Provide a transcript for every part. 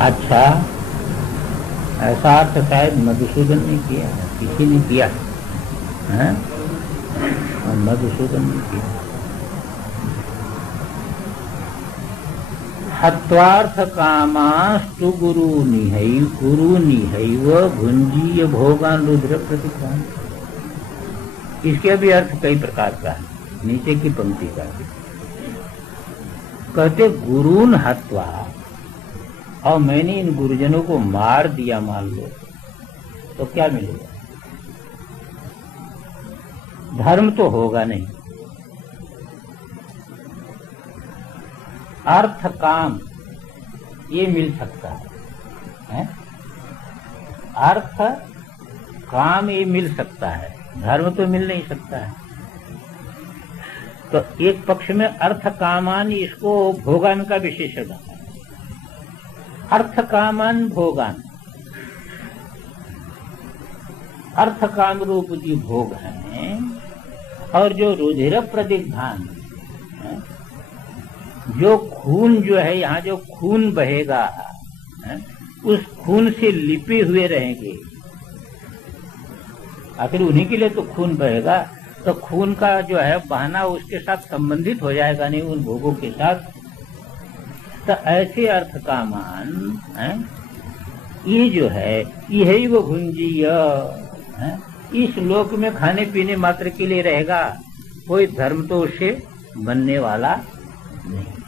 अच्छा, ऐसा अर्थ शायद मधुसूदन ने किया है, किसी ने किया है, मधुसूदन ने किया। हत्वार्थ कामास्तु गुरु निहैव भुंजीय भोगान रुद्र प्रतिक्रांत। इसके भी अर्थ कई प्रकार का है, नीचे की पंक्ति का भी। कहते गुरुन हत्वा, और मैंने इन गुरुजनों को मार दिया मान लो, तो क्या मिलेगा? धर्म तो होगा नहीं। अर्थ काम ये मिल सकता है? अर्थ काम ये मिल सकता है, धर्म तो मिल नहीं सकता है। तो एक पक्ष में अर्थ कामान, इसको भोगान का विशेषण है। अर्थ कामान भोगान, अर्थ काम रूप जो भोग है, और जो रुधिर प्रतिग्धान, जो खून जो है, यहाँ जो खून बहेगा उस खून से लिपे हुए रहेंगे। आखिर उन्हीं के लिए तो खून बहेगा, तो खून का जो है बहना उसके साथ संबंधित हो जाएगा नहीं, उन भोगों के साथ। तो ऐसे अर्थ का मान ये जो है, यही वो भुंजीय, इस लोक में खाने पीने मात्र के लिए रहेगा, कोई धर्म तो उससे बनने वाला नहीं।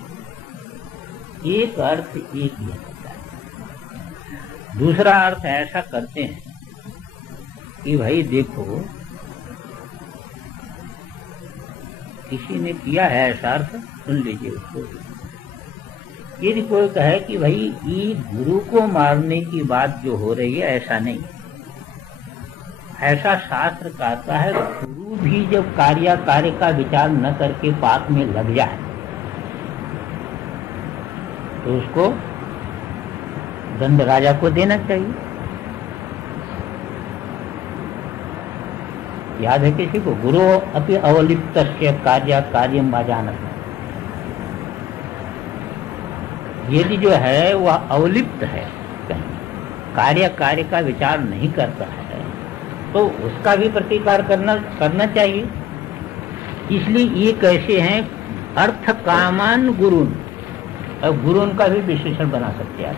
एक अर्थ एक ही होता है। दूसरा अर्थ ऐसा करते हैं कि भाई देखो, किसी ने किया है ऐसा अर्थ, सुन लीजिए उसको। यदि कोई कहे कि भाई ये गुरु को मारने की बात जो हो रही है, ऐसा नहीं, ऐसा शास्त्र कहता है, गुरु भी जब कार्य का विचार न करके पाप में लग जाए तो उसको दंड राजा को देना चाहिए। याद है किसी को? गुरु अपि अवलिप्त कार्यम अजानत। यदि जो है वह अवलिप्त है, कार्य का विचार नहीं करता है, तो उसका भी प्रतिकार करना चाहिए। इसलिए ये कैसे हैं? अर्थ कामान गुरुन, और गुरुन का भी विशेषण बना सकते हैं।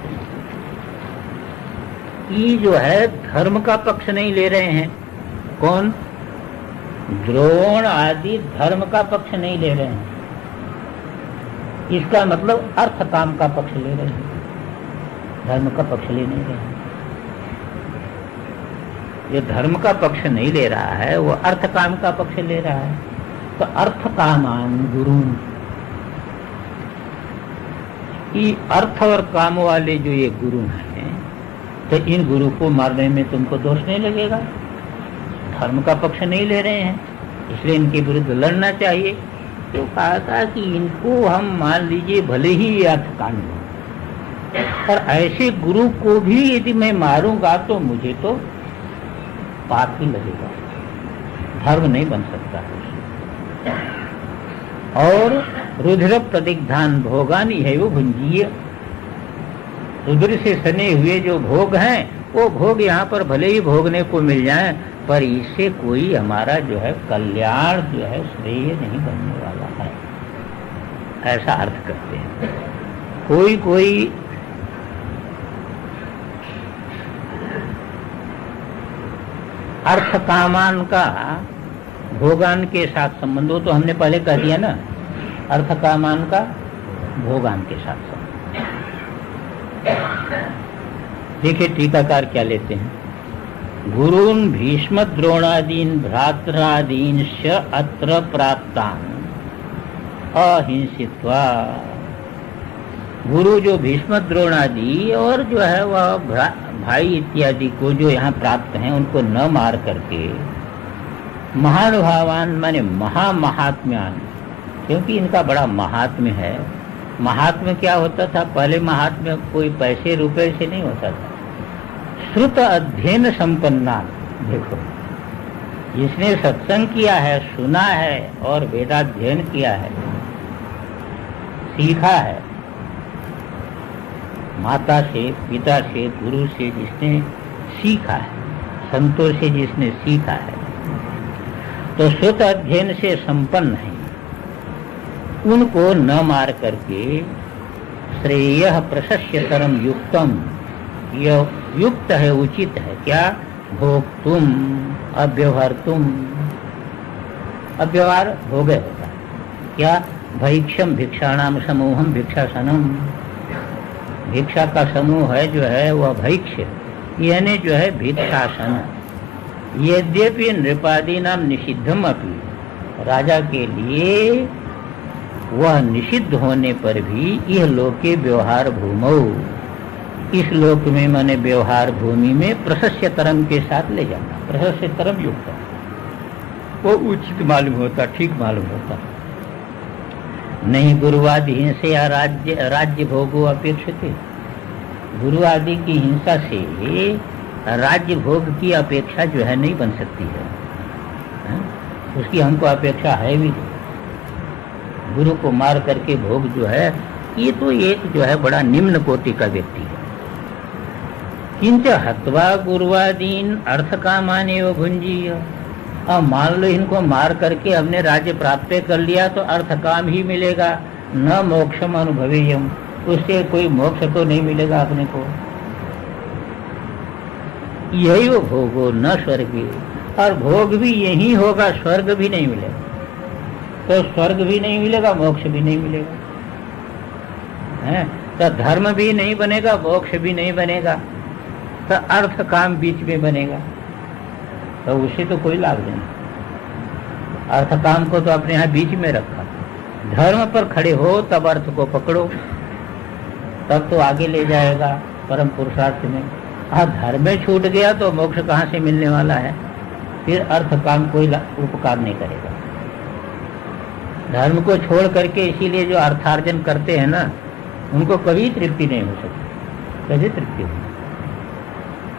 ये जो है धर्म का पक्ष नहीं ले रहे हैं। कौन? द्रोण आदि धर्म का पक्ष नहीं ले रहे हैं। इसका मतलब अर्थ काम का पक्ष ले रहे हैं, धर्म का पक्ष ले नहीं रहे हैं। ये धर्म का पक्ष नहीं ले रहा है, वो अर्थ काम का पक्ष ले रहा है। तो अर्थ कामान गुरु, ये अर्थ और काम वाले जो ये गुरु हैं, तो इन गुरु को मारने में तुमको दोष नहीं लगेगा। धर्म का पक्ष नहीं ले रहे हैं, इसलिए इनके विरुद्ध लड़ना चाहिए। तो कहा था कि इनको हम मान लीजिए भले ही अर्थ कांड, पर ऐसे गुरु को भी यदि मैं मारूंगा तो मुझे तो पाप ही लगेगा, धर्म नहीं बन सकता है। और रुद्र प्रतिग्धान भोगान है वो भुंजीय, रुद्र से सने हुए जो भोग हैं, वो भोग यहाँ पर भले ही भोगने को मिल जाए, पर इससे कोई हमारा जो है कल्याण जो है श्रेय नहीं बनने वाला है, ऐसा अर्थ करते हैं। कोई अर्थ कामान का भोगान के साथ संबंध हो, तो हमने पहले कह दिया ना, अर्थ कामान का भोगान के साथ संबंध। देखिए टीकाकार क्या लेते हैं। गुरुन भीष्म द्रोणादीन भ्रातरादीन श अत्र प्राप्तान अहिंसित्वा। गुरु जो भीष्म द्रोणादि और जो है वह भाई इत्यादि को जो यहाँ प्राप्त हैं, उनको न मार करके महानुभावान माने महात्म्यान, क्योंकि इनका बड़ा महात्म्य है। महात्म्य क्या होता था? पहले महात्म्य कोई पैसे रुपए से नहीं होता था। श्रुत अध्ययन संपन्ना, देखो जिसने सत्संग किया है, सुना है और वेदाध्ययन किया है, सीखा है, माता से, पिता से, गुरु से जिसने सीखा है, संतों से जिसने सीखा है, तो स्वत अध्ययन से संपन्न है, उनको न मार करके श्रेयः प्रशस्यतरम युक्तम, यह युक्त है, उचित है क्या? भोक्तुम अव्यवहारतुम, अव्यवहार भोगे होता है क्या? भैक्षम भिक्षाणाम समूहम भिक्षासनम, भिक्षा का समूह है जो है वह भैक्ष्य, यानी जो है भिक्षासन। यद्यपि नृपादी नाम निषिद्धम अपि, राजा के लिए वह निषिद्ध होने पर भी यह लोके व्यवहार भूमौ, इस लोक में माने व्यवहार भूमि में प्रशस्य तरम के साथ ले जाना, प्रशस्य तरम युक्त, वो उचित मालूम होता, ठीक मालूम होता। नहीं गुरुवादी हिंसा या राज्य भोगो अपेक्षित, गुरु आदि की हिंसा से राज्य भोग की अपेक्षा जो है नहीं बन सकती है, उसकी हमको अपेक्षा है भी नहीं। गुरु को मार करके भोग जो है, ये तो एक जो है बड़ा निम्न कोटि का व्यक्ति है। किंच हत्वा गुरुवादीन अर्थ कामाने व भुंजीय, अब मान लो इनको मार करके हमने राज्य प्राप्त कर लिया तो अर्थ काम ही मिलेगा, न मोक्षम अनुभवेयम, उससे कोई मोक्ष तो नहीं मिलेगा अपने को। यही वो भोगो न स्वर्ग, और भोग भी यही होगा, स्वर्ग भी नहीं मिलेगा। तो स्वर्ग भी नहीं मिलेगा, मोक्ष भी नहीं मिलेगा, है तो धर्म भी नहीं बनेगा, मोक्ष भी नहीं बनेगा, तो अर्थ काम बीच में बनेगा, तो उसे तो कोई लाभ नहीं। अर्थ काम को तो अपने यहाँ बीच में रखा, धर्म पर खड़े हो तब अर्थ को पकड़ो, तब तो आगे ले जाएगा परम पुरुषार्थ में। धर्म में छूट गया तो मोक्ष कहाँ से मिलने वाला है? फिर अर्थ काम कोई उपकार नहीं करेगा। धर्म को छोड़ करके इसीलिए जो अर्थार्जन करते हैं ना, उनको कभी तृप्ति नहीं हो सकती, कभी तृप्ति होगी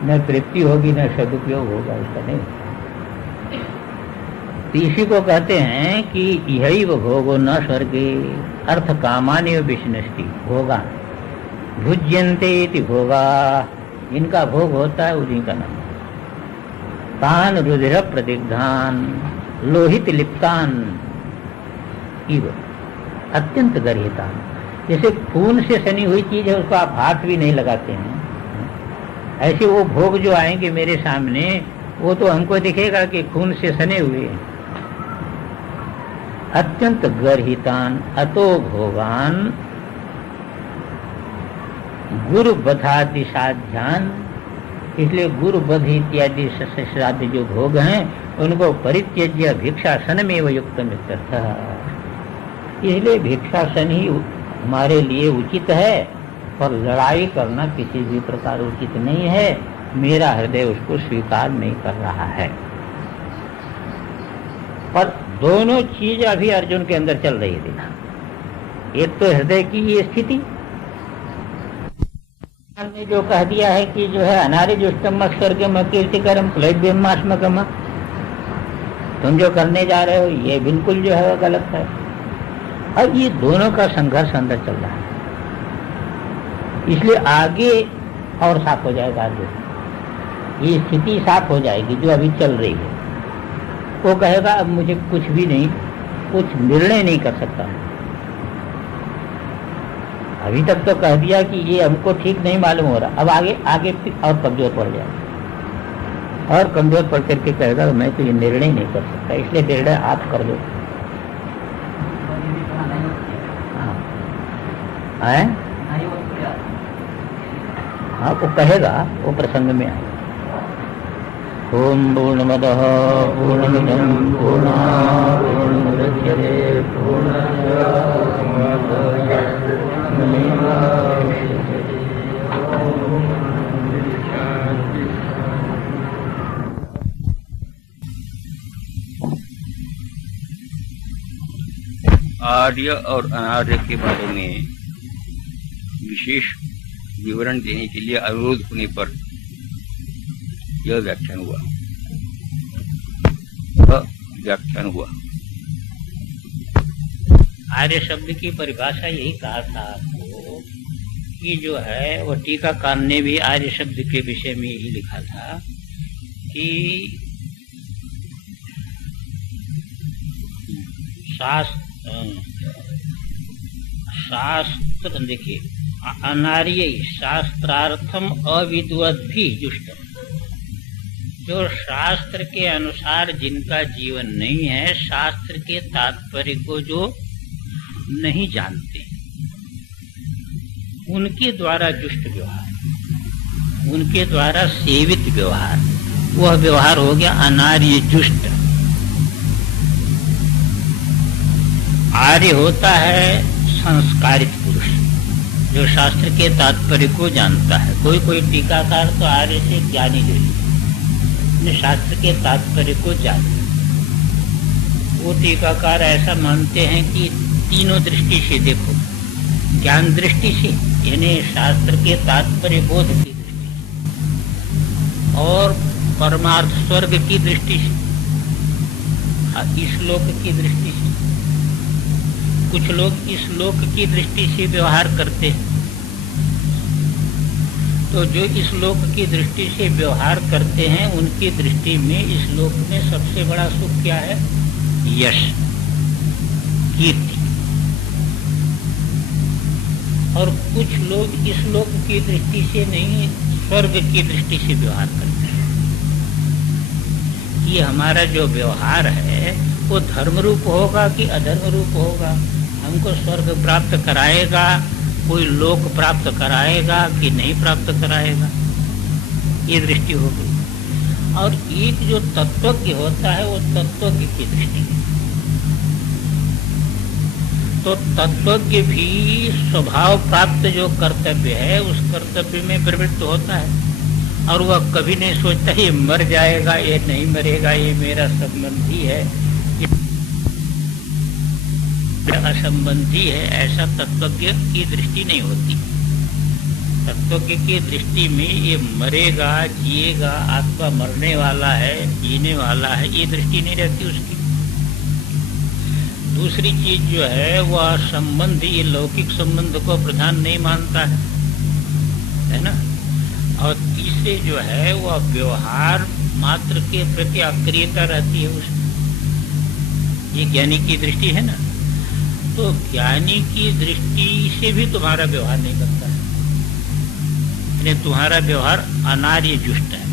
न, तृप्ति होगी न सदुपयोग होगा, इसका नहीं। तो इसी को कहते हैं कि यही वो भोगो न स्वर्गे अर्थ कामानि विष्णुष्टि भोगा भुज्यन्ते इति भोगा, इनका भोग होता है उन्हीं का नाम। तान रुधिर प्रतिग्धान लोहित लिप्तान इव अत्यंत गर्हितान, जैसे खून से सनी हुई चीज है उसको आप हाथ भी नहीं लगाते हैं, ऐसे वो भोग जो आएंगे मेरे सामने वो तो हमको दिखेगा कि खून से सने हुए हैं। अत्यंत गर्हितान अतो भोगान गुरु बधादि साध्यान, इसलिए गुरु बध इत्यादि श्राद्ध जो भोग हैं उनको परित्यज्य भिक्षासन में व युक्त मित्यर्थ, इसलिए भिक्षासन ही हमारे लिए उचित है, पर लड़ाई करना किसी भी प्रकार उचित नहीं है। मेरा हृदय उसको स्वीकार नहीं कर रहा है। पर दोनों चीज अभी अर्जुन के अंदर चल रही थी। एक तो हृदय की ये स्थिति, ने जो कह दिया है कि जो है अनारि जुष्टम स्वर्गम कीर्तिकरम क्लैब्यमास्मकम, तुम जो करने जा रहे हो ये बिल्कुल जो है गलत है। अब ये दोनों का संघर्ष अंदर चल रहा है, इसलिए आगे और साफ हो जाएगा। आगे ये स्थिति साफ हो जाएगी जो अभी चल रही है। वो कहेगा अब मुझे कुछ भी नहीं, कुछ निर्णय नहीं कर सकता। अभी तक तो कह दिया कि ये हमको ठीक नहीं मालूम हो रहा, अब आगे आगे और कमजोर पड़ जाएगा, और कमजोर पड़ करके कहेगा मैं तो ये निर्णय नहीं कर सकता, इसलिए निर्णय आप कर दो। हाँ वो कहेगा, वो प्रसंग में आएगा। ओम पूर्णमदः पूर्णमिदं पूर्णात् पूर्णमुदच्यते पूर्णस्य आर्य और अनार्य के बारे में विशेष विवरण देने के लिए अनुरोध होने पर यह व्याख्यान हुआ। आर्य शब्द की परिभाषा यही कहा था आपको कि जो है वो टीकाकार ने भी आर्य शब्द के विषय में यही लिखा था कि शास्त्र देखिए, अनार्य शास्त्रार्थम अविद्वत भी जुष्ट, जो शास्त्र के अनुसार जिनका जीवन नहीं है, शास्त्र के तात्पर्य को जो नहीं जानते, उनके द्वारा जुष्ट व्यवहार, उनके द्वारा सेवित व्यवहार, वह व्यवहार हो गया अनार्य जुष्ट। आर्य होता है संस्कारित पुरुष, जो शास्त्र के तात्पर्य को जानता है। कोई कोई टीकाकार तो आर्य से ज्ञानी ले लिया, शास्त्र के तात्पर्य को जाने। वो टीकाकार ऐसा मानते हैं कि तीनों दृष्टि से देखो, ज्ञान दृष्टि से यानी शास्त्र के तात्पर्य बोध की दृष्टि से, और परमार्थ स्वर्ग की दृष्टि से, इस लोक की दृष्टि से। कुछ लोग इस लोक की दृष्टि से व्यवहार करते हैं, तो जो इस लोक की दृष्टि से व्यवहार करते हैं, उनकी दृष्टि में इस लोक में सबसे बड़ा सुख क्या है? यश, कीर्ति। और कुछ लोग इस लोक की दृष्टि से नहीं, स्वर्ग की दृष्टि से व्यवहार करते हैं। ये हमारा जो व्यवहार है वो धर्म रूप होगा कि अधर्म रूप होगा? हमको स्वर्ग प्राप्त कराएगा, कोई लोक प्राप्त कराएगा कि नहीं प्राप्त कराएगा? ये दृष्टि हो गई। और एक जो तत्वज्ञ होता है वो तत्वज्ञ की दृष्टि है। तो तत्वज्ञ भी स्वभाव प्राप्त जो कर्तव्य है उस कर्तव्य में प्रवृत्त होता है, और वह कभी नहीं सोचता ये मर जाएगा, ये नहीं मरेगा, ये मेरा संबंधी है, असंबंधी है, ऐसा तत्वज्ञ की दृष्टि नहीं होती। तत्वज्ञ की दृष्टि में ये मरेगा, जिएगा, आत्मा मरने वाला है, जीने वाला है, ये दृष्टि नहीं रहती उसकी। दूसरी चीज जो है वह संबंध, ये लौकिक संबंध को प्रधान नहीं मानता है ना। और तीसरे जो है वह व्यवहार मात्र के प्रति अक्रियता रहती है उसमें। ये ज्ञानी की दृष्टि है ना। तो ज्ञानी की दृष्टि से भी तुम्हारा व्यवहार नहीं बनता है, यानी तुम्हारा व्यवहार अनार्य जुष्ट है।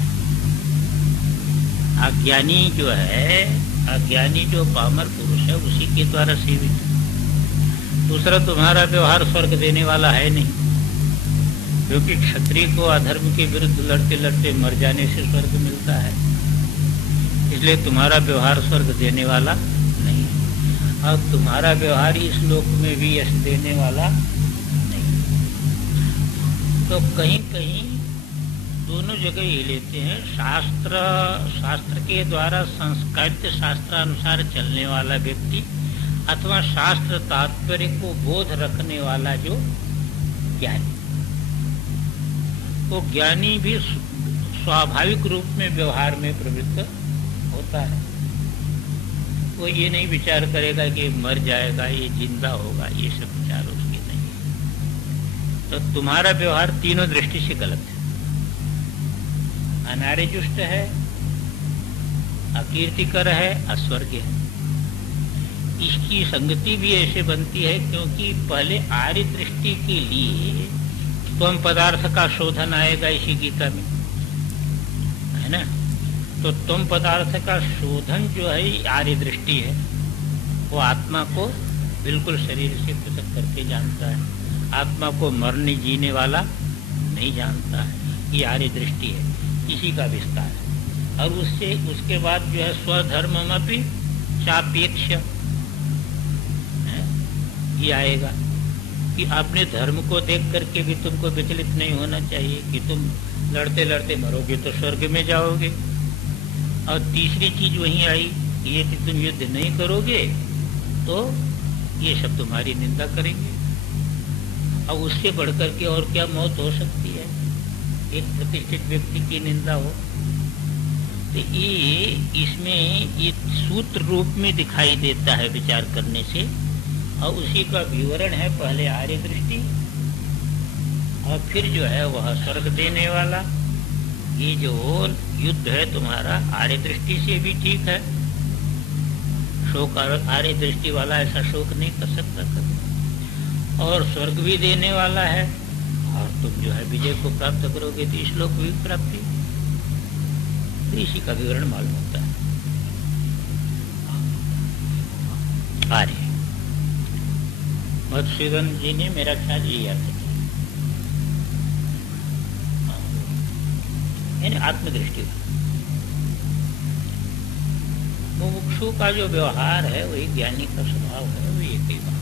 अज्ञानी जो है, अज्ञानी जो पामर पुरुष है उसी के द्वारा सेवित है। दूसरा, तुम्हारा व्यवहार स्वर्ग देने वाला है नहीं, क्योंकि क्षत्रिय को अधर्म के विरुद्ध लड़ते लड़ते मर जाने से स्वर्ग मिलता है, इसलिए तुम्हारा व्यवहार स्वर्ग देने वाला नहीं। और तुम्हारा व्यवहार इस लोक में भी यश देने वाला नहीं। तो कहीं कहीं दोनों जगह ये लेते हैं, शास्त्र के द्वारा संस्कारित, शास्त्रानुसार चलने वाला व्यक्ति, अथवा शास्त्र तात्पर्य को बोध रखने वाला जो ज्ञानी। तो ज्ञानी भी स्वाभाविक रूप में व्यवहार में प्रवृत्त होता है। वो ये नहीं विचार करेगा कि मर जाएगा, ये जिंदा होगा, ये सब विचार उसके नहीं है। तो तुम्हारा व्यवहार तीनों दृष्टि से गलत है। अनार्य जुष्ट है, अकीर्तिकर है, अस्वर्ग है। इसकी संगति भी ऐसे बनती है क्योंकि पहले आर्य दृष्टि के लिए त्वम पदार्थ का शोधन आएगा इसी गीता में, है ना। तो त्वम पदार्थ का शोधन जो है आर्य दृष्टि है, वो आत्मा को बिल्कुल शरीर से पृथक करके जानता है, आत्मा को मरने जीने वाला नहीं जानता है। ये आर्य दृष्टि है, इसी का विस्तार है। और उससे उसके बाद जो है स्वधर्ममपि सापेक्ष ये आएगा कि अपने धर्म को देख करके भी तुमको विचलित नहीं होना चाहिए कि तुम लड़ते लड़ते मरोगे तो स्वर्ग में जाओगे। और तीसरी चीज वहीं आई, ये कि तुम युद्ध नहीं करोगे तो ये सब तुम्हारी निंदा करेंगे। अब उससे बढ़कर के और क्या मौत हो सकती है, एक प्रतिष्ठित व्यक्ति की निंदा हो। तो ये इसमें ये सूत्र रूप में दिखाई देता है विचार करने से, और उसी का विवरण है पहले आर्य दृष्टि, और फिर जो है वह स्वर्ग देने वाला। ये जो युद्ध है तुम्हारा आर्य दृष्टि से भी ठीक है, शोक आर्य दृष्टि वाला ऐसा शोक नहीं कर सकता कभी, और स्वर्ग भी देने वाला है, और तुम जो है विजय को प्राप्त करोगे तो श्लोक भी प्राप्ति। तो इसी का विवरण मालूम होता है। आर्य मधुसूदन जी ने मेरा ख्याल यही अर्थ किया, यानी आत्मदृष्टि। मुमुक्षु का जो व्यवहार है वही ज्ञानी का स्वभाव है, वो एक ही बात।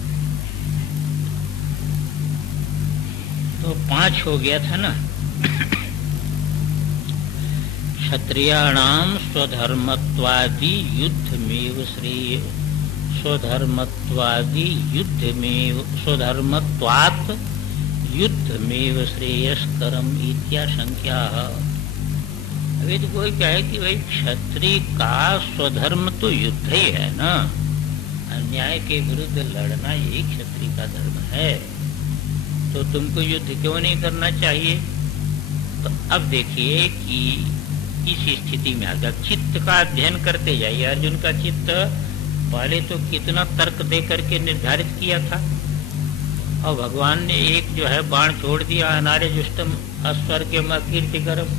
तो 5 हो गया था ना। क्षत्रियाणाम स्वधर्मत्वादि युद्धमेव श्रेय, स्वधर्मत्वादि युद्धमेव, स्वधर्मत्वात् युद्धमेव श्रेयस्करम इत्याशंक्या। अभी तो कोई कहे कि भाई क्षत्रिय का स्वधर्म तो युद्ध ही है ना, अन्याय के विरुद्ध लड़ना यही क्षत्रिय का धर्म है, तो तुमको युद्ध क्यों नहीं करना चाहिए। तो अब देखिए कि इस स्थिति में अगर चित्त का अध्ययन करते जाइए, अर्जुन का चित्त पहले तो कितना तर्क दे करके निर्धारित किया था, और भगवान ने एक जो है बाण छोड़ दिया, अनार्य जुष्टम अस्वर्गम कीर्तिकरम।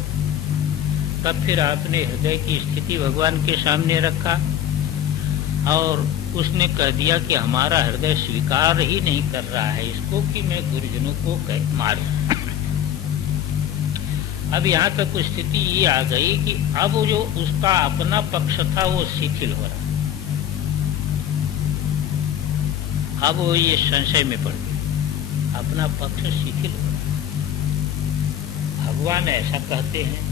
तब फिर आपने हृदय की स्थिति भगवान के सामने रखा, और उसने कह दिया कि हमारा हृदय स्वीकार ही नहीं कर रहा है इसको कि मैं गुरुजनों को मारूं। अब यहाँ तक स्थिति ये आ गई कि अब जो उसका अपना पक्ष था वो शिथिल हो रहा, अब वो ये संशय में पड़ गया, अपना पक्ष शिथिल हो रहा। भगवान ऐसा कहते हैं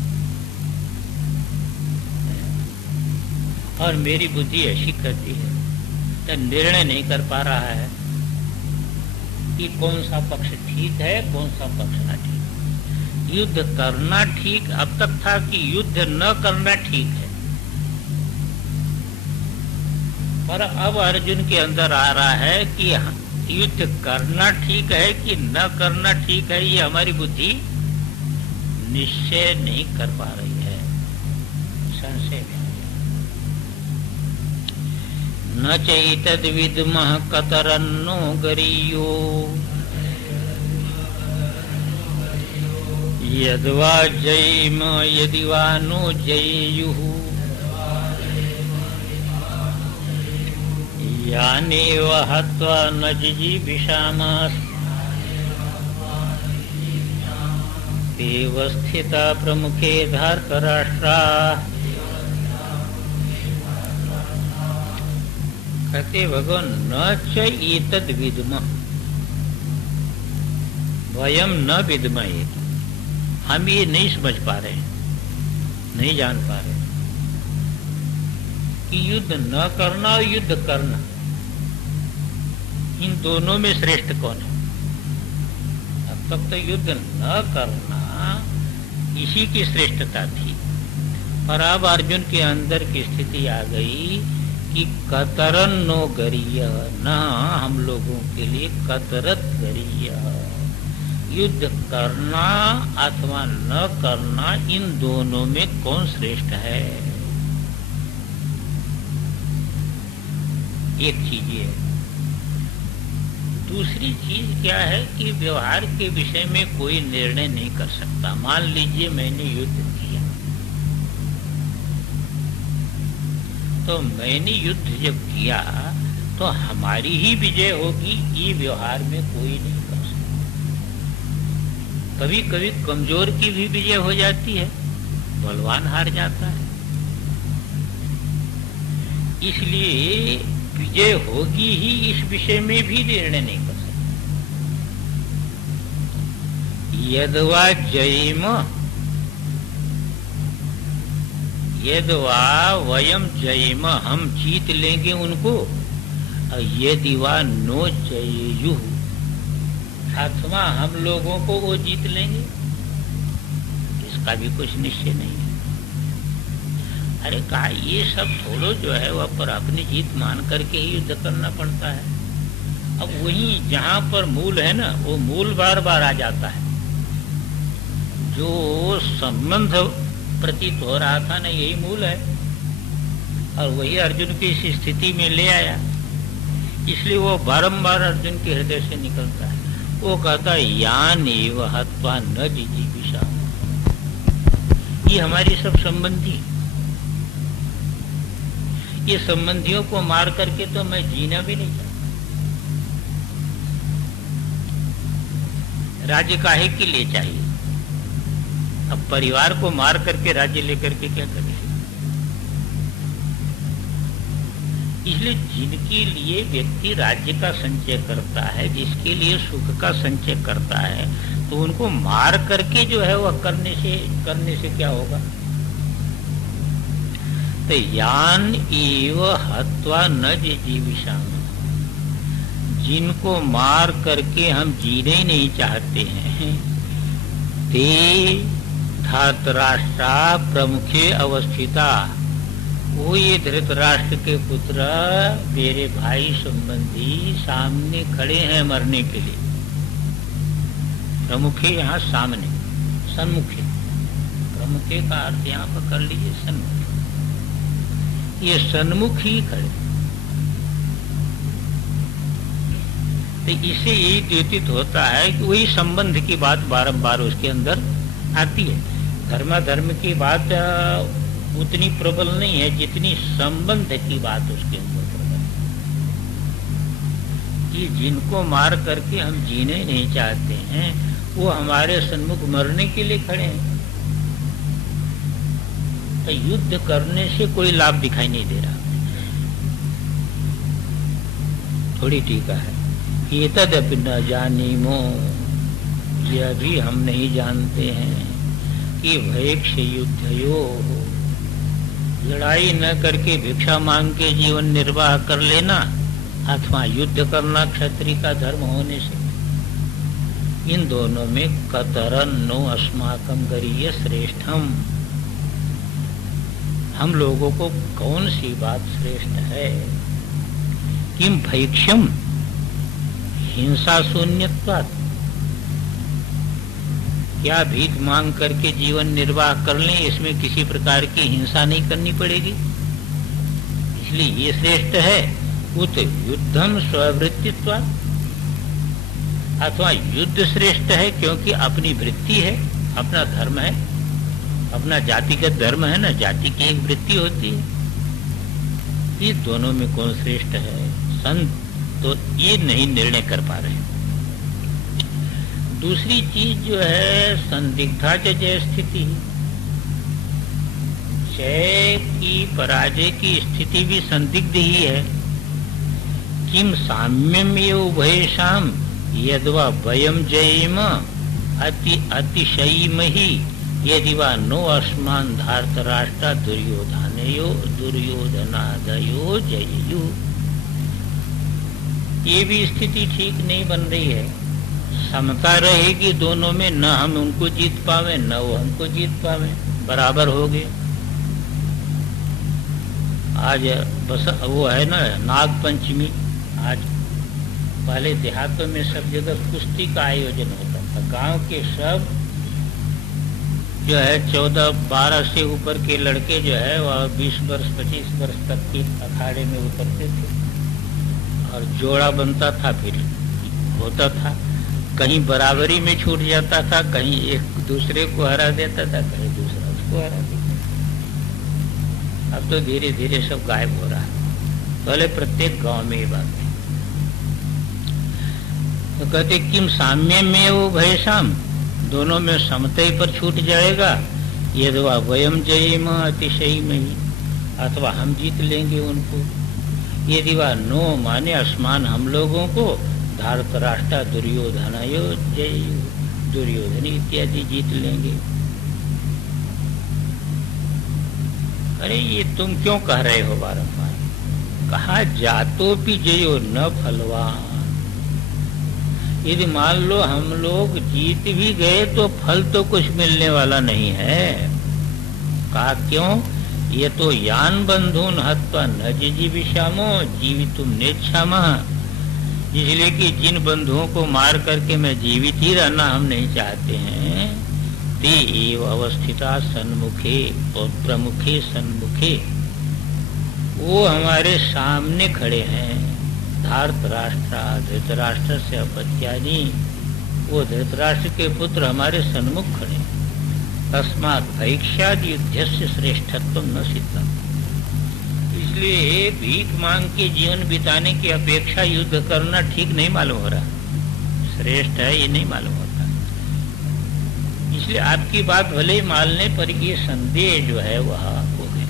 और मेरी बुद्धि ऐसी कहती है, तो निर्णय नहीं कर पा रहा है कि कौन सा पक्ष ठीक है, कौन सा पक्ष ना ठीक। युद्ध करना ठीक अब तक था कि युद्ध न करना ठीक है, पर अब अर्जुन के अंदर आ रहा है कि युद्ध करना ठीक है कि न करना ठीक है, ये हमारी बुद्धि निश्चय नहीं कर पा रही है, संशय में। न चैतद विद्मः कतरन्नो गरीयो यद्वा जयेम यदि वा नो जयेयुः यानेव हत्वा न जिजीविषामः तेव स्थिता प्रमुखे धार्तराष्ट्राः। कहते भगवान न च एतद् विद्मः, वयम न विद्महे, हम ये नहीं समझ पा रहे, नहीं जान पा रहे कि युद्ध न करना और युद्ध करना, इन दोनों में श्रेष्ठ कौन है। अब तक तो युद्ध न करना इसी की श्रेष्ठता थी, पर अब अर्जुन के अंदर की स्थिति आ गई कि कतरन नो गरिया, ना हम लोगों के लिए कतरत गरिया, युद्ध करना अथवा न करना, इन दोनों में कौन श्रेष्ठ है। एक चीज ये है। दूसरी चीज क्या है कि व्यवहार के विषय में कोई निर्णय नहीं कर सकता। मान लीजिए मैंने युद्ध किया, तो मैंने युद्ध जब किया तो हमारी ही विजय होगी, ये व्यवहार में कोई नहीं कर सकता। कभी कभी कमजोर की भी विजय हो जाती है, बलवान हार जाता है, इसलिए विजय होगी ही, इस विषय में भी निर्णय नहीं कर सकता। यद्वा जयेम, यद्वा वयम जयेम, हम जीत लेंगे उनको, यदि वा नो जयेयुः, अथवा हम लोगों को वो जीत लेंगे, इसका भी कुछ निश्चय नहीं है। अरे कहा ये सब थोड़ो जो है वह पर अपनी जीत मान करके ही युद्ध करना पड़ता है। अब वही जहां पर मूल है ना, वो मूल बार बार आ जाता है। जो संबंध प्रतीत हो रहा था ना, यही मूल है, और वही अर्जुन की इस स्थिति में ले आया। इसलिए वो बारंबार अर्जुन के हृदय से निकलता है। वो कहता है यान एव हत्वा न जिजीविषा। ये हमारी सब संबंधी, ये संबंधियों को मार करके तो मैं जीना भी नहीं चाहता। राज्य काहे के लिए चाहिए? अब परिवार को मार करके राज्य लेकर के क्या करें? इसलिए जिनके लिए व्यक्ति राज्य का संचय करता है, जिसके लिए सुख का संचय करता है, तो उनको मार करके जो है वह करने से क्या होगा? तो यान एव हत्वा न जिजीविषाम, जिनको मार करके हम जीने ही नहीं चाहते हैं, ते धातराष्ट्रा प्रमुखे अवस्थिता, वो ये धृतराष्ट्र के पुत्र मेरे भाई संबंधी सामने खड़े हैं मरने के लिए। प्रमुखे यहाँ सामने, सन्मुखे, प्रमुखे का अर्थ यहाँ पर कर लीजिए सन्मुखे, ये सन्मुख ही खड़े। तो इससे यही द्योतित होता है कि वही संबंध की बात बारंबार उसके अंदर आती है। धर्माधर्म की बात उतनी प्रबल नहीं है जितनी संबंध की बात उसके अंदर प्रबल है। कि जिनको मार करके हम जीने नहीं चाहते हैं, वो हमारे सन्मुख मरने के लिए खड़े हैं। तो युद्ध करने से कोई लाभ दिखाई नहीं दे रहा। थोड़ी टीका है, ये तदपि न जानीमो, यह भी हम नहीं जानते हैं कि भयक्ष युद्धयो, लड़ाई न करके भिक्षा मांग के जीवन निर्वाह कर लेना अथवा युद्ध करना क्षत्रिय का धर्म होने से, इन दोनों में कतरन नो अस्माकं गरीय श्रेष्ठम, हम लोगों को कौन सी बात श्रेष्ठ है? किम भैक्षम हिंसा शून्यत्वात्, क्या भीख मांग करके जीवन निर्वाह कर लें, इसमें किसी प्रकार की हिंसा नहीं करनी पड़ेगी, इसलिए ये श्रेष्ठ है। उत युद्धम स्ववृत्तित्वात्, अथवा युद्ध श्रेष्ठ है क्योंकि अपनी वृत्ति है, अपना धर्म है, अपना जातिगत धर्म है ना, जाति की एक वृत्ति होती है। ये दोनों में कौन श्रेष्ठ है? संत तो ये नहीं निर्णय कर पा रहे। दूसरी चीज जो है संदिग्धा जय स्थिति, जय की पराजय की स्थिति भी संदिग्ध ही है। किम साम्यम ये उभयेषाम यद्वा वयम जयेम अतिशयीम ही यदि वा नो अस्मान धार्तराष्ट्र दुर्योधनादयो जययु। ये भी स्थिति ठीक नहीं बन रही है। समता रहेगी दोनों में, न हम उनको जीत पावे न वो हमको जीत पावे, बराबर हो गए। आज बस वो है ना नाग पंचमी, आज पहले देहातों में सब जगह कुश्ती का आयोजन होता था। गांव के सब जो है 14-12 से ऊपर के लड़के जो है वह 20 वर्ष 25 वर्ष तक के अखाड़े में उतरते थे और जोड़ा बनता था, फिर होता था। कहीं बराबरी में छूट जाता था, कहीं एक दूसरे को हरा देता था, कहीं दूसरा उसको हरा देता था। अब तो धीरे धीरे सब गायब हो रहा है। पहले प्रत्येक गांव में ये बात है। तो कहते किम साम्य में वो भयसाम, दोनों में समतय पर छूट जाएगा। यदवा वयम जयेम अतिशयी में ही, अथवा हम जीत लेंगे उनको। यदि वा नो माने अस्मान हम लोगों को, धार्तराष्ट्र दुर्योधनायो जययु, दुर्योधन इत्यादि जीत लेंगे। अरे ये तुम क्यों कह रहे हो बारंबार? कहा जातो भी जयो न फलवान। यदि मान लो हम लोग जीत भी गए तो फल तो कुछ मिलने वाला नहीं है। कहा क्यों? ये तो यान बंधुन हत्वा न जिजीविषामो जीवितुम नेच्छामः, इसलिए कि जिन बंधुओं को मार करके मैं जीवित ही रहना हम नहीं चाहते हैं, ते एव अवस्थिता सन्मुखे और प्रमुखे सन्मुखे, वो हमारे सामने खड़े हैं। धार्तराष्ट्र धृतराष्ट्र से अपत्यानि, वो धृतराष्ट्र के पुत्र हमारे सन्मुख खड़े हैं। तस्मात् भैक्ष्याद युद्धस्य श्रेष्ठत्व न सिद्धम, इसलिए भीख मांग के जीवन बिताने की अपेक्षा युद्ध करना ठीक नहीं मालूम हो रहा, श्रेष्ठ है ये नहीं मालूम होता। इसलिए आपकी बात भले ही मानने पर ये संदेह जो है वह हो गए।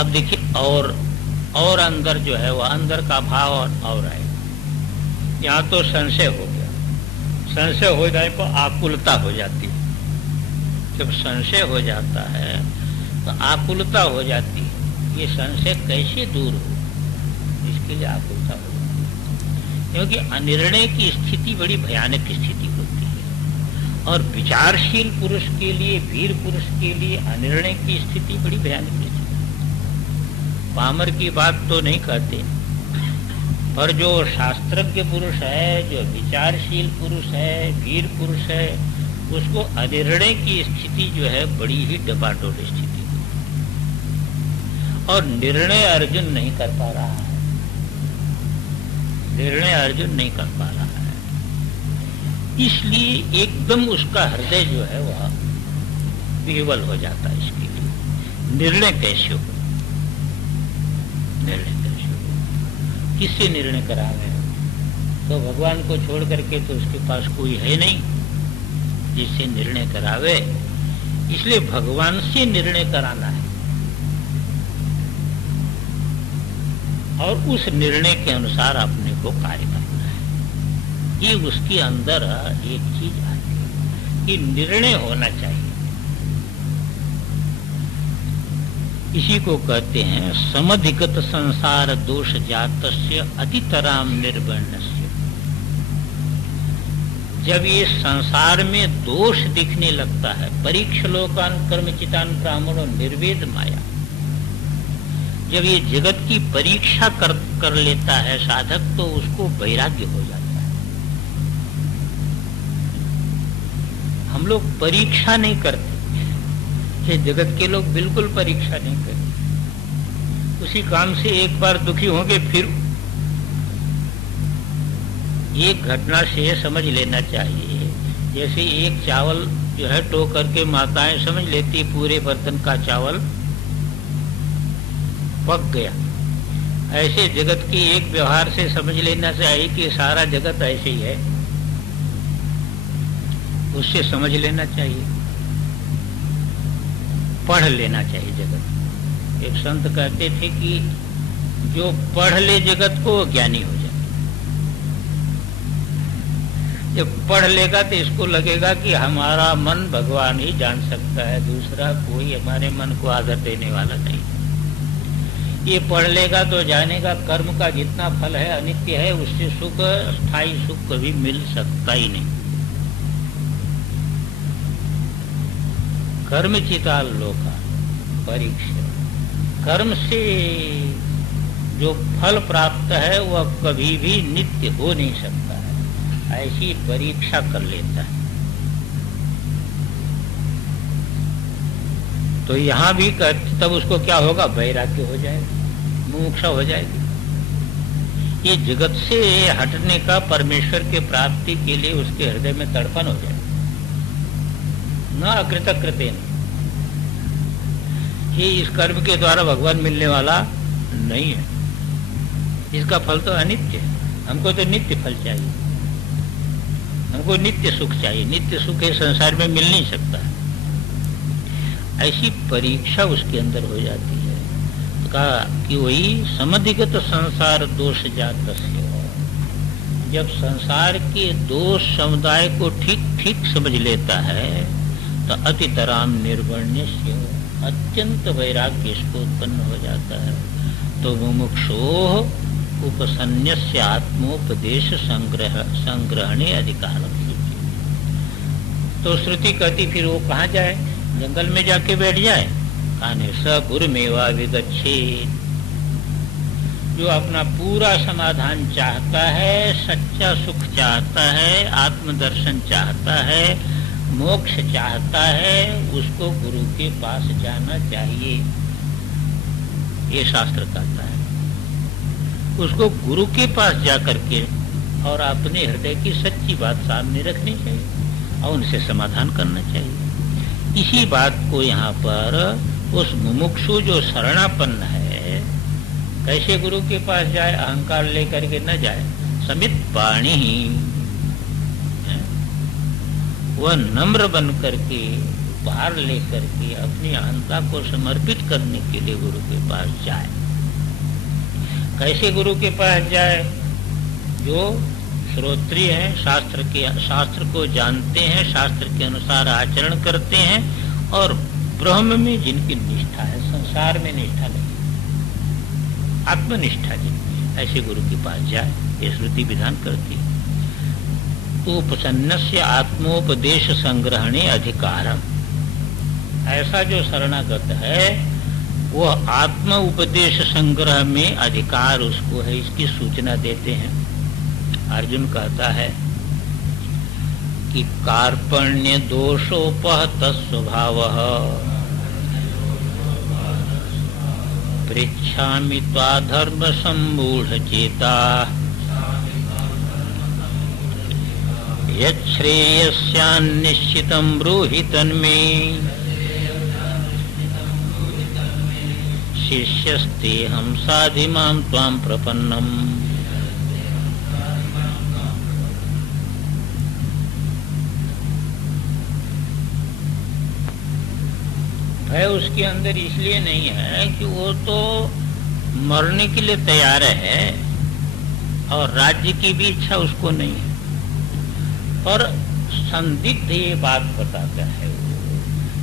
अब देखिए और अंदर जो है वह अंदर का भाव और आए। यहाँ तो संशय हो गया, संशय हो जाए तो आकुलता हो जाती है। जब संशय हो जाता है तो आकुलता हो जाती है। ये संशय कैसे दूर हो, इसके लिए आकुलता हो जाती है, क्योंकि अनिर्णय की स्थिति बड़ी भयानक स्थिति होती है। और विचारशील पुरुष के लिए, वीर पुरुष के लिए अनिर्णय की स्थिति बड़ी भयानक स्थिति। पामर की बात तो नहीं कहते, पर जो शास्त्रज्ञ पुरुष है, जो विचारशील पुरुष है, वीर पुरुष है, उसको अनिर्णय की स्थिति जो है बड़ी ही डबाडोल स्थिति है। और निर्णय अर्जुन नहीं कर पा रहा है, निर्णय अर्जुन नहीं कर पा रहा है। इसलिए एकदम उसका हृदय जो है वह विह्वल हो जाता है। इसके लिए निर्णय कैसे हो, निर्णय कैसे हो, किससे निर्णय करावे? तो भगवान को छोड़ करके तो उसके पास कोई है नहीं जिससे निर्णय करावे। इसलिए भगवान से निर्णय कराना है और उस निर्णय के अनुसार अपने को कार्य करना है। ये उसके अंदर एक चीज आती है कि निर्णय होना चाहिए। इसी को कहते हैं समधिगत संसार दोष जातस्य अतितराम निर्वर्णस्य। जब ये संसार में दोष दिखने लगता है, परीक्षलोकान कर्मचितान ब्राह्मणों निर्वेद माया, जब ये जगत की परीक्षा कर लेता है साधक, तो उसको वैराग्य हो जाता है। हम लोग परीक्षा नहीं करते, ये जगत के लोग बिल्कुल परीक्षा नहीं करते। उसी काम से एक बार दुखी होंगे, फिर एक घटना से समझ लेना चाहिए। जैसे एक चावल जो है टो करके माताएं समझ लेती पूरे बर्तन का चावल पक गया, ऐसे जगत की एक व्यवहार से समझ लेना चाहिए कि सारा जगत ऐसे ही है। उससे समझ लेना चाहिए, पढ़ लेना चाहिए जगत। एक संत कहते थे कि जो पढ़ ले जगत को ज्ञानी हो जाए। जब पढ़ लेगा तो इसको लगेगा कि हमारा मन भगवान ही जान सकता है, दूसरा कोई हमारे मन को आदर देने वाला नहीं। ये पढ़ लेगा तो जानेगा कर्म का जितना फल है अनित्य है, उससे सुख, स्थायी सुख कभी मिल सकता ही नहीं। कर्मचिता लोका परीक्षा, कर्म से जो फल प्राप्त है वह कभी भी नित्य हो नहीं सकता है, ऐसी परीक्षा कर लेता है। तो यहां भी तब उसको क्या होगा, वैराग्य हो जाएगा, मुमुक्षा हो जाएगी। ये जगत से हटने का परमेश्वर के प्राप्ति के लिए उसके हृदय में तड़पन हो जाएगा। न अकृतकृतेन, ये इस कर्म के द्वारा भगवान मिलने वाला नहीं है, इसका फल तो अनित्य है। हमको तो नित्य फल चाहिए, हमको नित्य सुख चाहिए। नित्य सुख है संसार में मिल नहीं सकता। ऐसी परीक्षा उसके अंदर हो जाती है। तो कहा कि वही समधिगत संसार दोष जातस्य, जब संसार के दोष समुदाय को ठीक ठीक समझ लेता है तो अतितराम निर्वर्ण्य, अत्यंत वैराग्य इसको उत्पन्न हो जाता है। तो मुमुक्षोः उपसन्यस्य आत्मोपदेश संग्रहणे अधिकार। तो श्रुति कहती फिर वो कहाँ जाए, जंगल में जाके बैठ जाए। काने स गुरुमेवा विगच्छेत्, जो अपना पूरा समाधान चाहता है, सच्चा सुख चाहता है, आत्मदर्शन चाहता है, मोक्ष चाहता है उसको गुरु के पास जाना चाहिए, ये शास्त्र कहता है। उसको गुरु के पास जाकर के और अपने हृदय की सच्ची बात सामने रखनी चाहिए और उनसे समाधान करना चाहिए। इसी बात को यहाँ पर उस मुमुक्षु जो शरणापन्न है, कैसे गुरु के पास जाए? अहंकार लेकर के न जाए, समित वाणी ही वह नम्र बन करके उपहार लेकर के अपनी अहंता को समर्पित करने के लिए गुरु के पास जाए। कैसे गुरु के पास जाए? जो श्रोत्रिय हैं, शास्त्र को जानते हैं, शास्त्र के अनुसार आचरण करते हैं और ब्रह्म में जिनकी निष्ठा है, संसार में निष्ठा नहीं, आत्मनिष्ठा जिनकी, ऐसे गुरु के पास जाए, ये श्रुति विधान करती है। उपसन्नस्य आत्मोपदेश संग्रहणे अधिकारम, ऐसा जो शरणागत है वह आत्म उपदेश संग्रह में अधिकार उसको है, इसकी सूचना देते हैं। अर्जुन कहता है कि कार्पण्य दोषोपहत स्वभावः पृच्छामि त्वा धर्म सम्मूढ़ चेता यच्छ्रेयस्यान्निश्चितं ब्रूहि तन्मे शिष्यस्तेऽहं साधिमां त्वां प्रपन्नम्। भय उसके अंदर इसलिए नहीं है कि वो तो मरने के लिए तैयार है और राज्य की भी इच्छा उसको नहीं है, पर संदिग्ध ये बात बताता है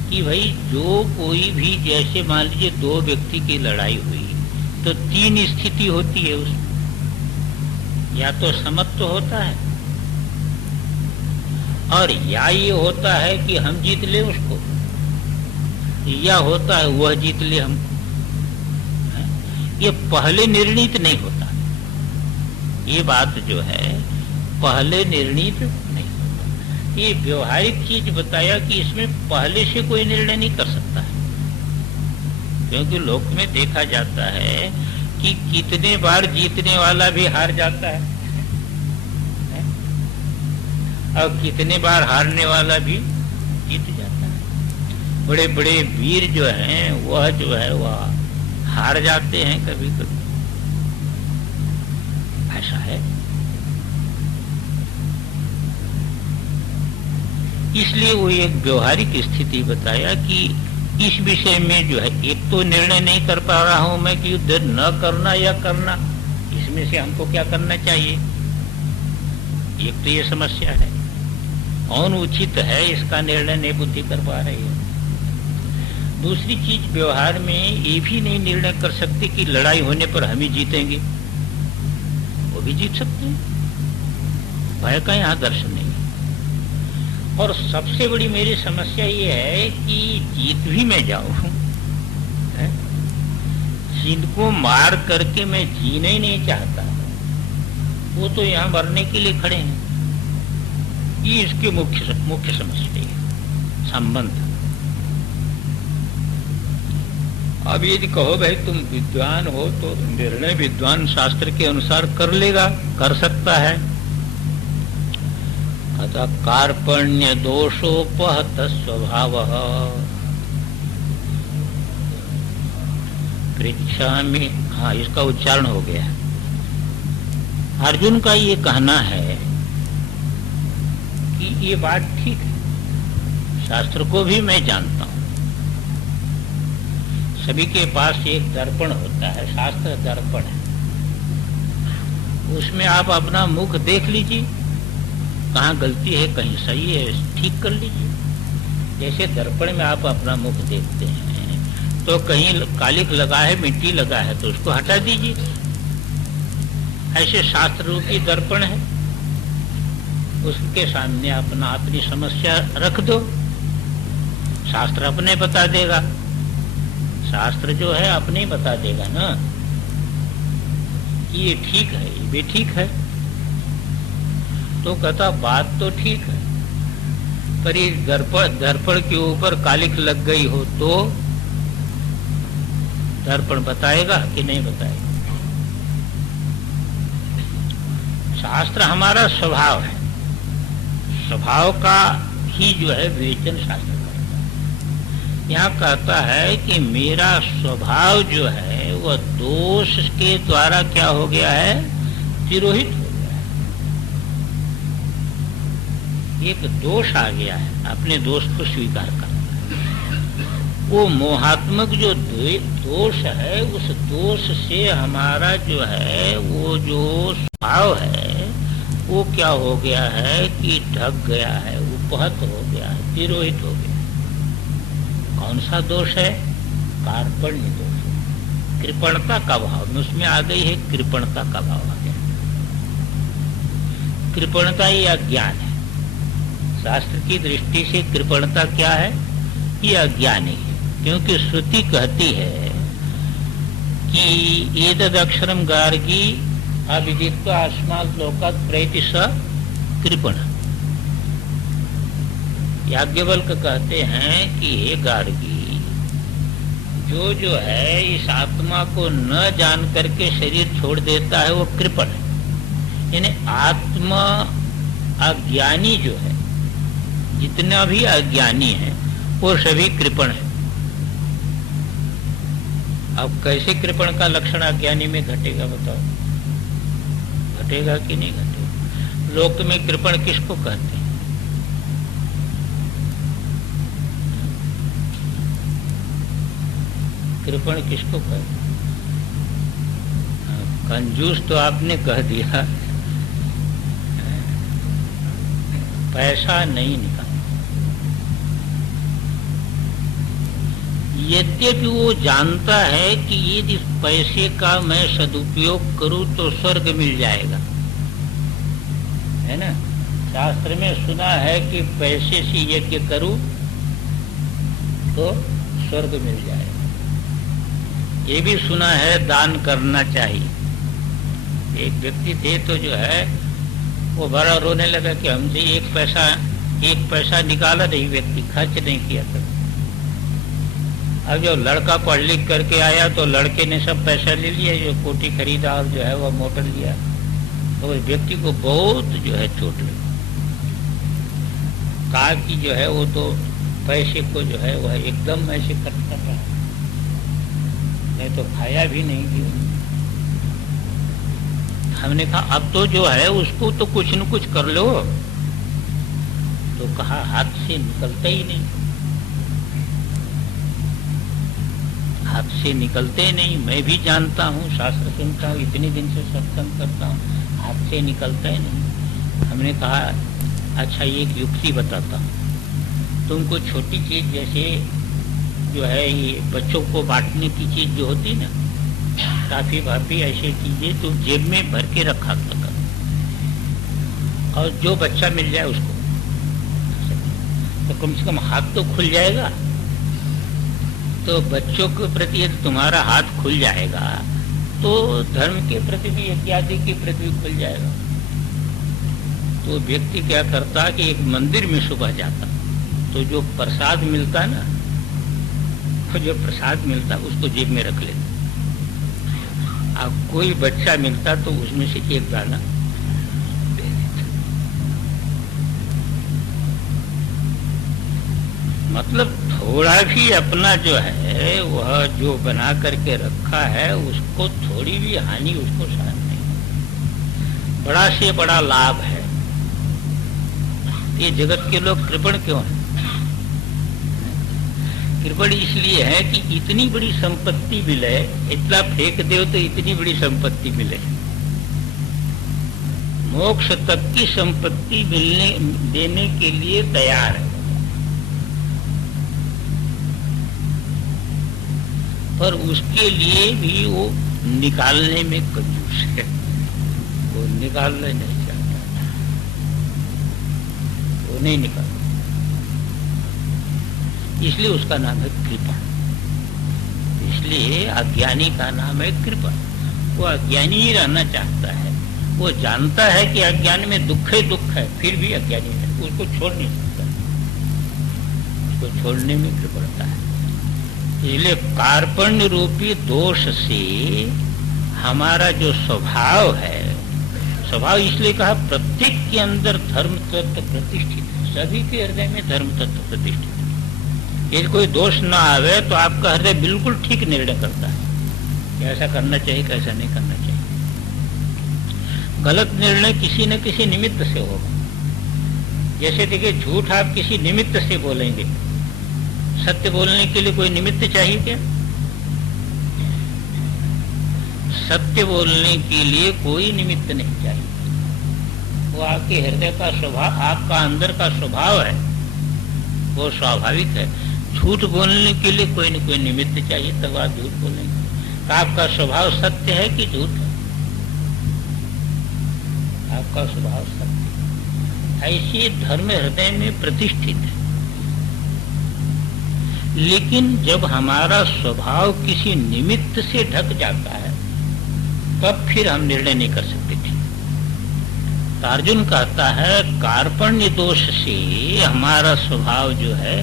कि भाई जो कोई भी, जैसे मान लीजिए दो व्यक्ति की लड़ाई हुई तो तीन स्थिति होती है उसमें, या तो समत्व होता है और या ये होता है कि हम जीत ले उसको, या होता है वह जीत ले हमको। ये पहले निर्णीत नहीं होता, ये बात जो है पहले निर्णीत नहीं होता। ये व्यवहारिक चीज बताया कि इसमें पहले से कोई निर्णय नहीं कर सकता है, क्योंकि लोक में देखा जाता है कि कितने बार जीतने वाला भी हार जाता है और कितने बार हारने वाला भी जीत जाता है। बड़े बड़े वीर जो हैं वह जो है वह हार जाते हैं कभी कभी, ऐसा है। इसलिए वो एक व्यवहारिक स्थिति बताया कि इस विषय में जो है एक तो निर्णय नहीं कर पा रहा हूं मैं कि युद्ध न करना या करना, इसमें से हमको क्या करना चाहिए, एक तो ये समस्या है। कौन उचित है इसका निर्णय नहीं बुद्धि कर पा रही है। दूसरी चीज, व्यवहार में ये भी नहीं निर्णय कर सकते कि लड़ाई होने पर हम ही जीतेंगे, वो भी जीत सकते हैं, भय का यहाँ दर्शन नहीं। और सबसे बड़ी मेरी समस्या ये है कि जीत भी मैं जाऊं, जिनको मार करके मैं जीना ही नहीं चाहता, वो तो यहाँ मरने के लिए खड़े हैं। ये इसके मुख्य समस्या है, संबंध। अब यदि कहो भाई तुम विद्वान हो तो निर्णय विद्वान शास्त्र के अनुसार कर लेगा, कर सकता है। अतः कार्पण्य दोषोपहत स्वभावः पृच्छामि, हाँ इसका उच्चारण हो गया। अर्जुन का ये कहना है कि ये बात ठीक है, शास्त्र को भी मैं जानता हूं। सभी के पास एक दर्पण होता है, शास्त्र दर्पण है, उसमें आप अपना मुख देख लीजिए, कहाँ गलती है कहीं सही है ठीक कर लीजिए। जैसे दर्पण में आप अपना मुख देखते हैं तो कहीं कालिक लगा है, मिट्टी लगा है तो उसको हटा दीजिए। ऐसे शास्त्र रूपी दर्पण है, उसके सामने अपनी समस्या रख दो, शास्त्र अपने बता देगा। शास्त्र जो है अपने बता देगा ना कि ये ठीक है, ये भी ठीक है। तो कहता बात तो ठीक है, पर ये दर्पण के ऊपर कालिख लग गई हो तो दर्पण बताएगा कि नहीं बताएगा? शास्त्र हमारा स्वभाव है, स्वभाव का ही जो है विवेचन शास्त्र करता है। यहाँ कहता है कि मेरा स्वभाव जो है वह दोष के द्वारा क्या हो गया है? तिरोहित हो गया है। एक दोष आ गया है, अपने दोष को स्वीकार करना है। वो मोहात्मक जो दोष है, उस दोष से हमारा जो है वो जो स्वभाव है वो क्या हो गया है कि ढक गया है, उपहत हो गया है, तिरोहित हो गया है। कौन सा दोष है? कार्पण्य दोष, कृपणता का भाव। उसमें आ गई है कृपणता का भाव आ गया। कृपणता ये अज्ञान है। शास्त्र की दृष्टि से कृपणता क्या है? ये अज्ञानी है, क्योंकि श्रुति कहती है कि एतद् अक्षरम गार्गी अविदित्वा अस्मात् लोकात् प्रैति स कृपण। याज्ञवल्क कहते हैं कि हे गार्गी, जो है इस आत्मा को न जान करके शरीर छोड़ देता है वो कृपण है। यानी आत्मा अज्ञानी जो है, जितना भी अज्ञानी है वो सभी कृपण है। अब कैसे कृपण का लक्षण अज्ञानी में घटेगा बताओ? घटेगा कि नहीं घटेगा? लोक में कृपण किसको कहते हैं? कृपण किसको कहते हैं? कंजूस तो आपने कह दिया, पैसा नहीं निकाल। यद्यपि वो जानता है कि यदि पैसे का मैं सदुपयोग करूं तो स्वर्ग मिल जाएगा, है ना? शास्त्र में सुना है कि पैसे से यज्ञ करूं तो स्वर्ग मिल जाएगा। ये भी सुना है दान करना चाहिए। एक व्यक्ति थे तो जो है वो बड़ा रोने लगा कि हमसे एक पैसा निकाला नहीं, व्यक्ति खर्च नहीं किया था। अब जब लड़का पढ़ लिख करके आया तो लड़के ने सब पैसा ले लिया, जो कोठी खरीदा और जो है वह मोटर लिया। तो उस व्यक्ति को बहुत जो है चोट लगी। कहा कि जो है वो तो पैसे को जो है वह एकदम ऐसे खर्च कर रहा है, नहीं तो खाया भी नहीं दिया। हमने कहा अब तो जो है उसको तो कुछ न कुछ कर लो। तो कहा हाथ से निकलता ही नहीं, हाथ से निकलते नहीं। मैं भी जानता हूँ, शास्त्र सुनता हूँ, इतने दिन से सत्संग करता हूँ, हाथ से निकलता ही नहीं। हमने कहा अच्छा एक युक्ति बताता हूँ, तुमको छोटी चीज जैसे जो है ये बच्चों को बांटने की चीज जो होती ना, काफी भापी ऐसी चीजें तुम जेब में भर के रखा करो और जो बच्चा मिल जाए उसको, तो कम से कम हाथ तो खुल जाएगा। तो बच्चों के प्रति यदि तुम्हारा हाथ खुल जाएगा तो धर्म के प्रति भी, इत्यादि के प्रति भी खुल जाएगा। तो व्यक्ति क्या करता कि एक मंदिर में सुबह जाता, तो जो प्रसाद मिलता ना, तो जो प्रसाद मिलता उसको जेब में रख लेता। अब कोई बच्चा मिलता तो उसमें से एक दाना दे देता। मतलब थोड़ा भी अपना जो है वह जो बना करके रखा है उसको थोड़ी भी हानि उसको सहन नहीं। बड़ा से बड़ा लाभ है। ये जगत के लोग कृपण क्यों हैं? कृपण इसलिए है कि इतनी बड़ी संपत्ति मिले, इतना फेंक दो तो इतनी बड़ी संपत्ति मिले, मोक्ष तक की संपत्ति मिलने देने के लिए तैयार है, पर उसके लिए भी वो निकालने में कंजूस है, वो निकालना नहीं चाहता, वो नहीं निकालता। इसलिए उसका नाम है कृपा। इसलिए अज्ञानी का नाम है कृपा। वो अज्ञानी ही रहना चाहता है, वो जानता है कि अज्ञान में दुख है, फिर भी अज्ञानी है, उसको छोड़ नहीं सकता। को छोड़ने में कृपणता है। इसलिए कार्पण्य रूपी दोष से हमारा जो स्वभाव है, स्वभाव इसलिए कहा प्रत्येक के अंदर धर्म तत्व प्रतिष्ठित है, सभी के हृदय में धर्म तत्व प्रतिष्ठित है। यदि कोई दोष ना आवे तो आपका हृदय बिल्कुल ठीक निर्णय करता है कि ऐसा करना चाहिए, कैसा नहीं करना चाहिए। गलत निर्णय किसी न किसी निमित्त से होगा। जैसे देखिए, झूठ आप किसी निमित्त से बोलेंगे, सत्य बोलने के लिए कोई निमित्त चाहिए क्या? सत्य बोलने के लिए कोई निमित्त नहीं चाहिए, वो आपके हृदय का स्वभाव, आपका अंदर का स्वभाव है, वो स्वाभाविक है। झूठ बोलने के लिए कोई न कोई निमित्त चाहिए, तब आप झूठ बोलेंगे। तो आपका स्वभाव सत्य है कि झूठ है? आपका स्वभाव सत्य। ऐसे धर्म हृदय में प्रतिष्ठित है। लेकिन जब हमारा स्वभाव किसी निमित्त से ढक जाता है, तब फिर हम निर्णय नहीं कर सकते थे। तो अर्जुन कहता है कार्पण्य दोष से हमारा स्वभाव जो है,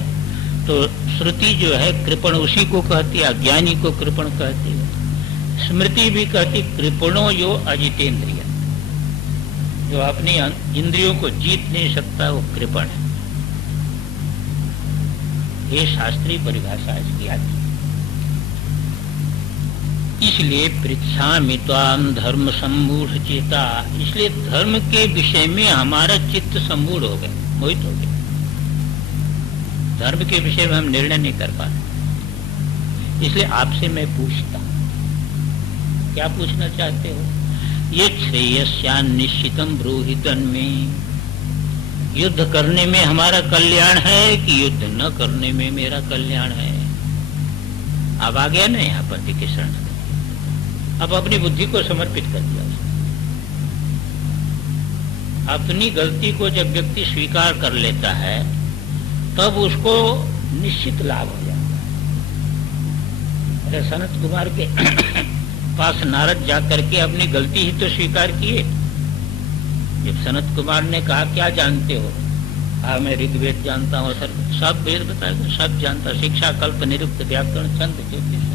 तो श्रुति जो है कृपण उसी को कहती है, अज्ञानी को कृपण कहती है। स्मृति भी कहती कृपणो यो अजितेंद्रिय, जो अपनी इंद्रियों को जीत नहीं सकता वो कृपण है। ये शास्त्रीय परिभाषा इसकी आती है। इसलिए पृच्छामि त्वाम धर्म सम्मूढ़ चेता, इसलिए धर्म के विषय में हमारा चित्त सम्मूढ़ हो गया, मोहित हो गया। धर्म के विषय में हम निर्णय नहीं कर पाते। इसलिए आपसे मैं पूछता, क्या पूछना चाहते हो? ये श्रेयस्यान निश्चितम ब्रूहितन में, युद्ध करने में हमारा कल्याण है कि युद्ध न करने में मेरा कल्याण है? अब आ गया ना यहाँ पर के शरण, अब अपनी बुद्धि को समर्पित कर दिया। अपनी गलती को जब व्यक्ति स्वीकार कर लेता है, तब उसको निश्चित लाभ हो जाता है। अरे सनत कुमार के पास नारद जा करके अपनी गलती ही तो स्वीकार किए। जब सनत कुमार ने कहा क्या जानते हो? मैं ऋग्वेद जानता हूँ सर, सब वेद बताया, सब जानता, शिक्षा कल्प निरुक्त व्याकरण छंद ज्योतिष।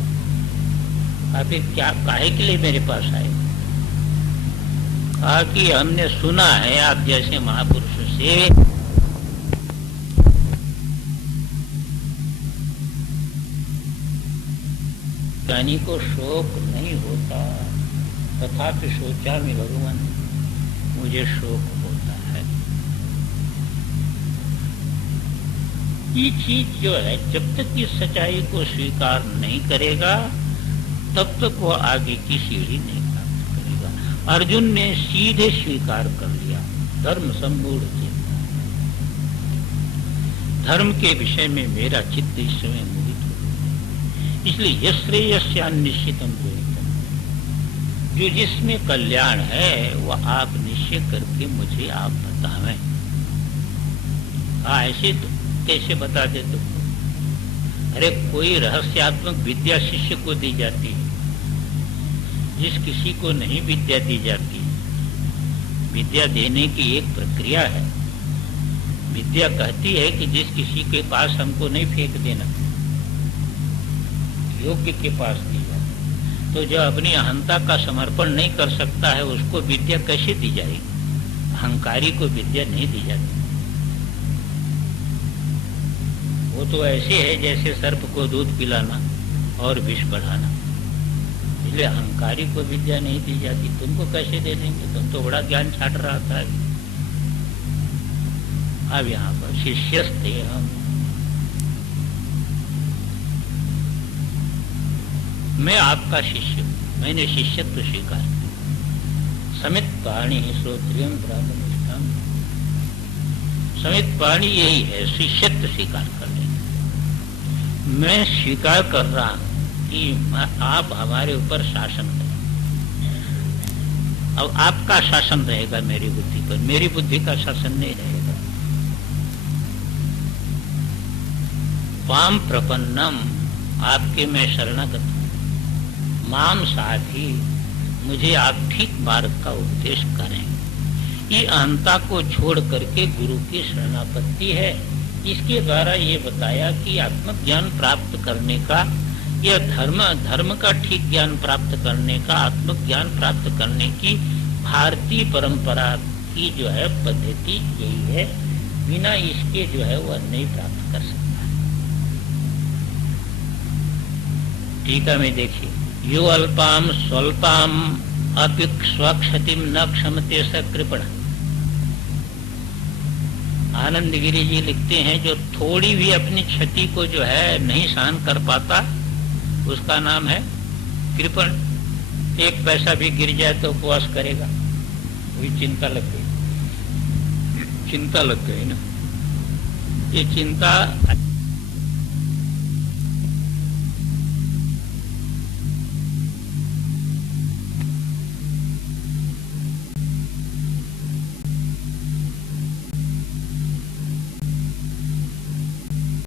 आप क्या काहे के लिए मेरे पास आए? कहा कि हमने सुना है आप जैसे महापुरुषों से ज्ञानी को शोक नहीं होता, तथापि सोचा में भगवान मुझे शोक होता है। ये चीज जो है, जब तक इस सच्चाई को स्वीकार नहीं करेगा, तब तक वो आगे की सीढ़ी नहीं प्राप्त करेगा। अर्जुन ने सीधे स्वीकार कर लिया, धर्म सम्मूढ़ चित्त, धर्म के विषय में मेरा चित्त इस समय मोहित हो गया। इसलिए यश्रेयस्यान्निश्चितम ब्रूहितम, जो जिसमें कल्याण है वह आप निश्चय करके मुझे आप बतावें। ऐसे तो कैसे बता दे तुमको? अरे कोई रहस्यात्मक विद्या शिष्य को दी जाती है, जिस किसी को नहीं विद्या दी जाती। विद्या देने की एक प्रक्रिया है। विद्या कहती है कि जिस किसी के पास हमको नहीं फेंक देना, योग्य के पास दी जाती। तो जो अपनी अहंता का समर्पण नहीं कर सकता है, उसको विद्या कैसे दी जाएगी? अहंकारी को विद्या नहीं दी जाती। वो तो ऐसे है जैसे सर्प को दूध पिलाना और विष बढ़ाना। इसलिए अहंकारी को विद्या नहीं दी जाती। तुमको कैसे दे देंगे? तुम तो बड़ा ज्ञान छाट रहा था। अब यहाँ पर शिष्यस्ते हम, मैं आपका शिष्य हूँ, मैंने शिष्यत्व स्वीकार किया। समित पाणी श्रोत्रियम ब्राह्मणिष्ठम, समित पाणी यही है, शिष्यत्व स्वीकार कर लेना। मैं स्वीकार कर रहा हूं कि आप हमारे ऊपर शासन करें। अब आपका शासन रहेगा मेरी बुद्धि पर, मेरी बुद्धि का शासन नहीं रहेगा। पाम प्रपन्नम, आपके मैं शरणागत हूं। माम साधी, मुझे आप ठीक मार्ग का उपदेश करें। ये अहंता को छोड़ करके गुरु की शरणापत्ति है। इसके द्वारा ये बताया कि आत्मज्ञान प्राप्त करने का, यह धर्म का ठीक ज्ञान प्राप्त करने का, आत्मज्ञान प्राप्त करने की भारतीय परंपरा की जो है पद्धति यही है। बिना इसके जो है वह नहीं प्राप्त कर सकता। टीका में देखिए, यो अल्पाम स्वल्पाम अपि स्वक्षतिम न क्षमते स कृपण। आनंद गिरी जी लिखते हैं, जो थोड़ी भी अपनी क्षति को जो है नहीं सहन कर पाता, उसका नाम है कृपण। एक पैसा भी गिर जाए तो उपवास करेगा, वही चिंता लग गई, चिंता लग गई ना। ये चिंता